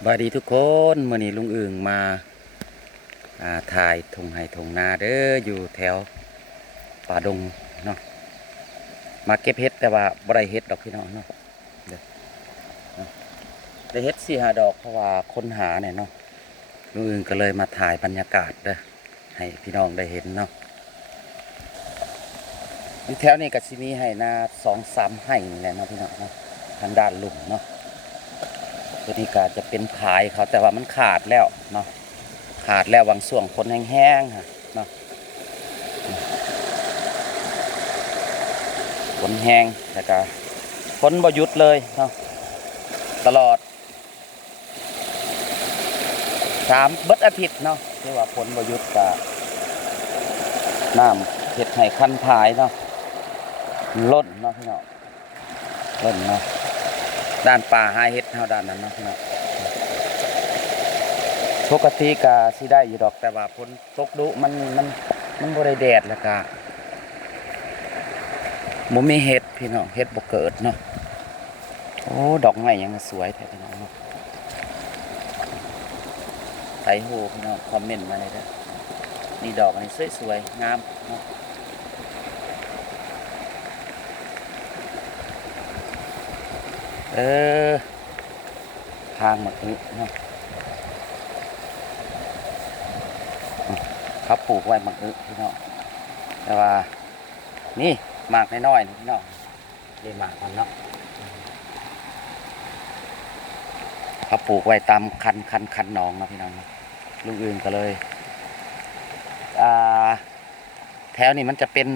สวัสดีทุกคนเมื่อนี้ลุงอึ่งมาถ่ายทงไห่ทงนาเด้ออยู่แถวป่าดงเนาะมาเก็บเห็ดแต่ว่าบ่ได้เห็ดดอกพี่น้องเนาะเด้อเนาะได้เห็ด4-5 ดอกเพราะว่าคนหาเนี่ยเนาะลุงอึ่งก็เลยมาถ่ายบรรยากาศเด้อให้พี่น้องได้เห็นเนาะแถวนี้ก็สิมีให้นา2-3ให้นี่แหละเนาะพี่น้องเนาะทางด้านลุ่มเนาะตัวนี้ก็จะเป็นขายเขาแต่ว่ามันขาดแล้วเนาะขาดแล้วบางส่วนคนแห้งๆฮะเนาะคนแห้งแล้วก็คนบ่หยุดเลยเนาะตลอดเบิดอาทิตย์เนาะที่ว่าคนบ่หยุดก็น้ำเฮ็ดให้คันท้ายเนาะล้นเนาะพี่น้องล้นเนาะด้านป่าหาเฮ็ดเฮาด้านนั้นเนาะพี่น้องปกติก็สิได้อยู่ดอกแต่ว่าฝนตกดุมันบ่ได้แดดแล้วก็บ่มีเห็ดพี่น้องเห็ดบ่เกิดเนาะโอ้ดอกไม้ยังสวยแท้พี่น้องเนาะใครฮู้พี่น้องคอมเมนต์มาเลยเด้อนี่ดอกอันนี้สวยๆงามเนาะเออทางมาอึเนาะเขาปลูกไว้มักอึพี่น้องแต่ว่านี่หมากน้อยๆนี่พี่น้องเดี๋ยวหมากมันเนาะเขาปลูกไว้ตามคันหนองนะพี่น้องลุงอื่นก็เลยแถวนี้มันจะเป็น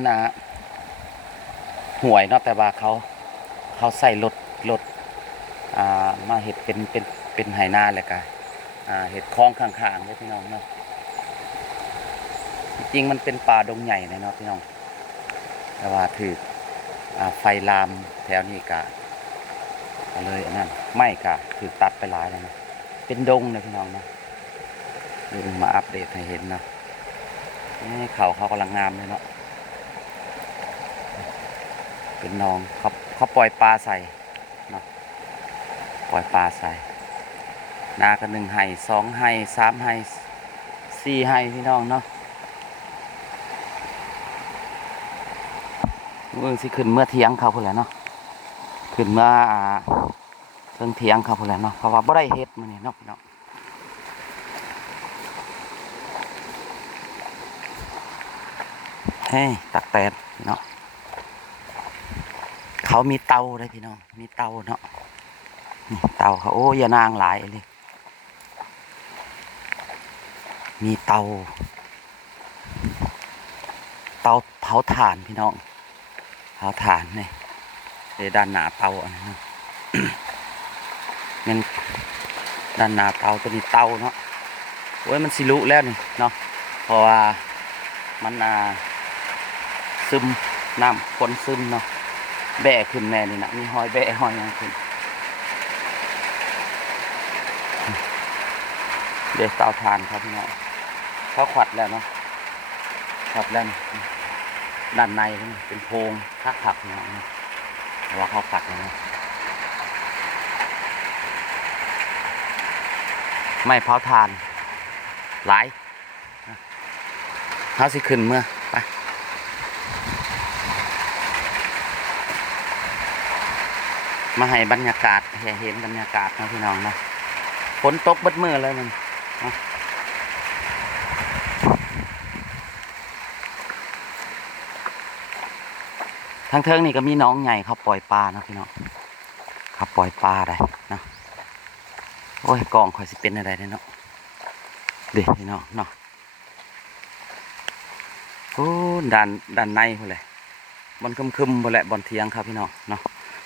ห่วยเนาะแต่ว่าเขาใส่รถมาเห็ดเป็นไหนาเลยกันเห็ดคลองข้างๆเลยพี่น้องเนาะจริงๆมันเป็นป่าดงใหญ่เลยเนาะพี่น้องแต่ว่าถือไฟลามแถวนี้กะเลยอันนั้นไม่กะถือตัดไปหลายแล้วนะเป็นดงนะพี่น้องเนาะมาอัปเดตให้เห็นนะนี่เขากำลังงามเลยเนาะเป็นน้องเขาปล่อยปลาใส่เนาะปล่อยปลาใส่นากัน1 ไห่2 ไห่3 ไห่4 ไห่พี่น้องเนาะเมื่อสิขึ้นเมื่อเที่ยงเขาพูดแล้วเนาะขึ้นเมื่อเพิ่งเที่ยงเขาพูดแล้วเนาะเพราะว่าบ่ได้เฮ็ดมื้อนี้เนาะพี่น้องเฮ้ยตักแตนเนาะเขามีเตาเลยพี่น้องมีเตาเนาะนี่เตาเขาโอ้ยานางหลายเลยมีเตาเผาถ่านพี่น้องเผาถ่านนี่ด้านหน้าเตาอันนี้นั่นด้านหน้าเตาตัวนี้เตาเนาะโอ้ยมันสิลุแล้วนี่เนาะเพราะว่ามันซึมน้ำฝนซึมเนาะแบะขึ้นแม่นี่นะมีหอยแบะหอยยังขึ้นเดี๋ยวเตาถ่านครับพี่น้องเขาขวัดแล้วเนาะขวัดแล้วด้านในเป็นโพรงคักๆเนาะแต่ว่าเขาขวัดแล้วเนาะไม่เผาถ่านหลายเขาสิขึ้นเมื่อไปมาให้บรรยากาศเห็นบรรยากาศนะพี่น้องนะฝนตกเบิดมือเลยมันทางเทิงนี่ก็มีน้องใหญ่เขาปล่อยปลานะพี่น้องเขาปล่อยปลาได้เนาะโอ้ยกองคอยสิเป็นอะไรได้เนาะเด็กพี่น้องเนาะโอ้ด้านในพอเลยบอนคึมพอแหละบอนเทียงครับพี่น้องเนาะ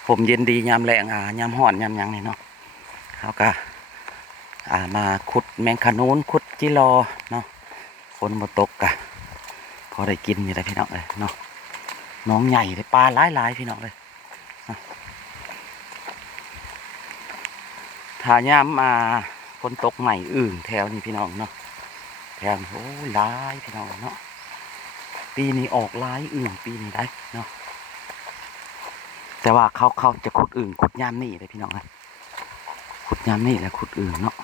ผมเย็นดียามแรงยามห่อนยามยังนี่เนาะเขาก็มาขุดแมงขนูนขุดจิรอเนาะฝนบ่ตกกะพอได้กินอยู่ได้พี่น้องเลยเนาะน้องใหญ่เลยปลาหลายพี่น้องเลยถ้ายามฝนตกใหม่แถวนี้พี่น้องเนาะแถวโอ้ยหลายพี่น้องเนาะปีนี้ออกหลายปีนี้ได้เนาะแต่ว่าเขาจะขุดขุดยามนี่เลยพี่น้องเลย ขุดยามนี่แหละขุดอื่นเนาะ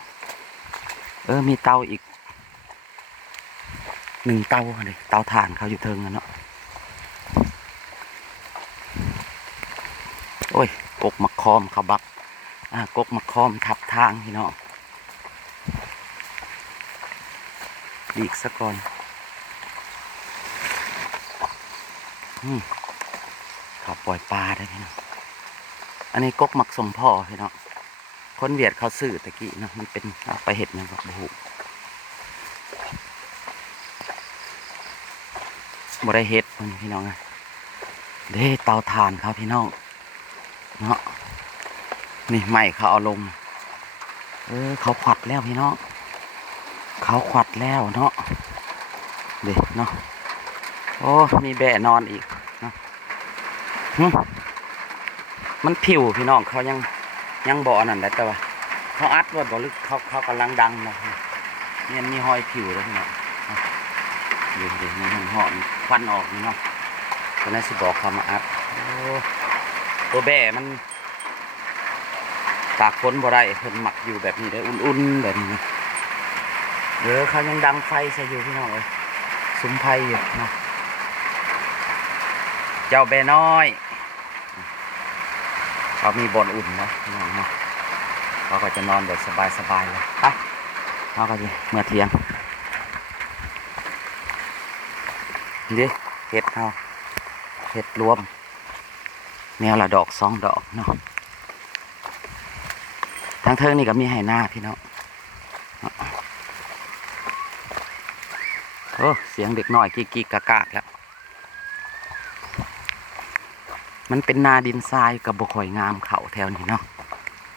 มีเตาอีก1เตาเลยเตาถ่านเขาอยู่เทิงกันเนาะโอ้ยกกมะคอมเขาบักกกมะคอมทับทางพี่น้องดีกซะก่อนเขาปล่อยปลาได้พี่น้องอันนี้กกมักสมพ่อพี่น้องคนเวียดเขาซื้อตะกี้เนาะมันเป็นเอาไปเห็ดยังกับบุบได้เห็ดมันพี่น้องนะเด้เตาถ่านครับพี่น้องเนาะนี่ใหม่เขาเอาลงเขาขวัดแล้วพี่น้องเขาขวัดแล้วเนาะเด็เนาะโอ้มีแบะนอนอีกเนาะมันผิวพี่น้องเขายังบ่อนั่นแหละแต่ว่าเขาอัดว่าบ่ลึกเขากำลังดังนะเนี่ยมีหอยผิวแล้วพี่น้องดูดิมีหอนควันออกนี่เนาะตอนนั้นสิบอกเขามาอัดตัวแบะมันตากฝนบ่ได้เพิ่นหมักอยู่แบบนี้ได้อุ่นๆแบบนี้เขายังดังไฟใส่อยู่พี่น้องเลยซุ้มไฟอยู่เนาะเจ้าแบะน้อยเขามีบ่อนอุ่นนะพี่น้องเนาะเขาก็จะนอนแบบสบายๆเลยไปเขาก็จะเมื่อเที่ยงดิเห็ดเขาเห็ดรวมแนวละดอก2 ดอกเนาะทั้งเทิงนี่ก็มีไหหน้าพี่น้องเสียงเด็กน้อยกิ๊กกากแล้วมันเป็นนาดินทรายกับบ่ค่อยงามเขาแถวนี้เนาะ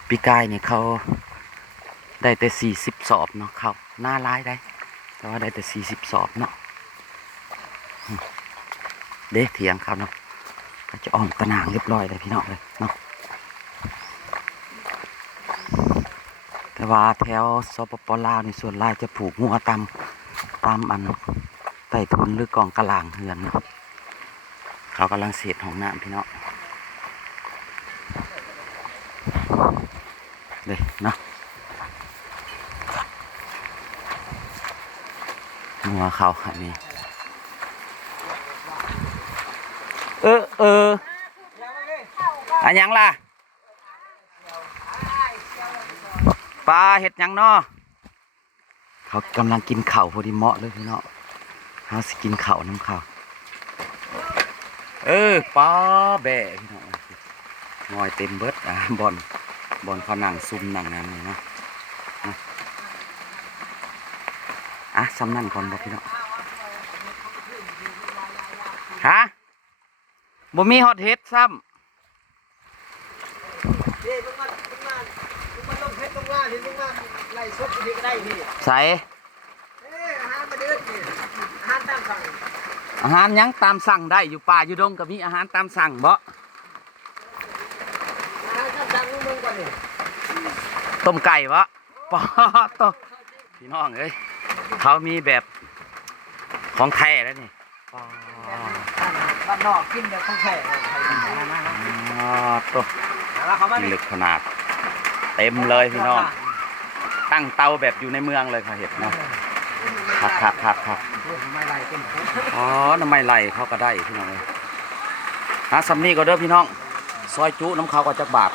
ปีกายเนี่ยเขาได้แต่40 สอบเนาะเขาหน้าร้ายได้แต่ว่าได้แต่40 สอบเนาะเด็กเถียงเขาเนาะเขาจะอ้อมตะนางเรียบร้อยเลยพี่น้องเลยเนาะแต่ว่าแถวสปป.ลาวในส่วนหลายจะผูกงัวตามอันใต้ทุนหรือกองกระหล่างเฮือนเนาะเขากำลังเสียดห้องน้ำพี่น้องเลยเนาะงัวเขาอันนี้อันยังล่ะปลาเห็ดยังเนาะเขากำลังกินเข่าพอดีเหมาะเลยพี่น้องเขาสิกินเข่าน้ำเข่าปลาแบะพี่น้องงอยเต็มเบิดบอลเขานั่งซุ่มนั่งนั่นเลยเนาะซ้ำนั่นก่อนบอกพี่น้องฮะบ่มีฮอตเฮ็ดซ้ำใส่อาหารยังตามสั่งได้อยู่ป่าอยู่ดงก็มีอาหารตามสั่งบ่ต้มไก่บ่ปอโตพี่น้องเอ้ยเขามีแบบของแท้แล้วนี่บ้านนอกกินแบบของแท้โตมีลึกขนาดเต็มเลยพี่น้องตั้งเตาแบบอยู่ในเมืองเลยค่ะเห็ดเนาะครับน้ำไม่ไหลเขาก็ได้พี่น้องเลยซัมนี่ก็เด้อพี่น้องซอยจุน้ำเขาก็จักบาท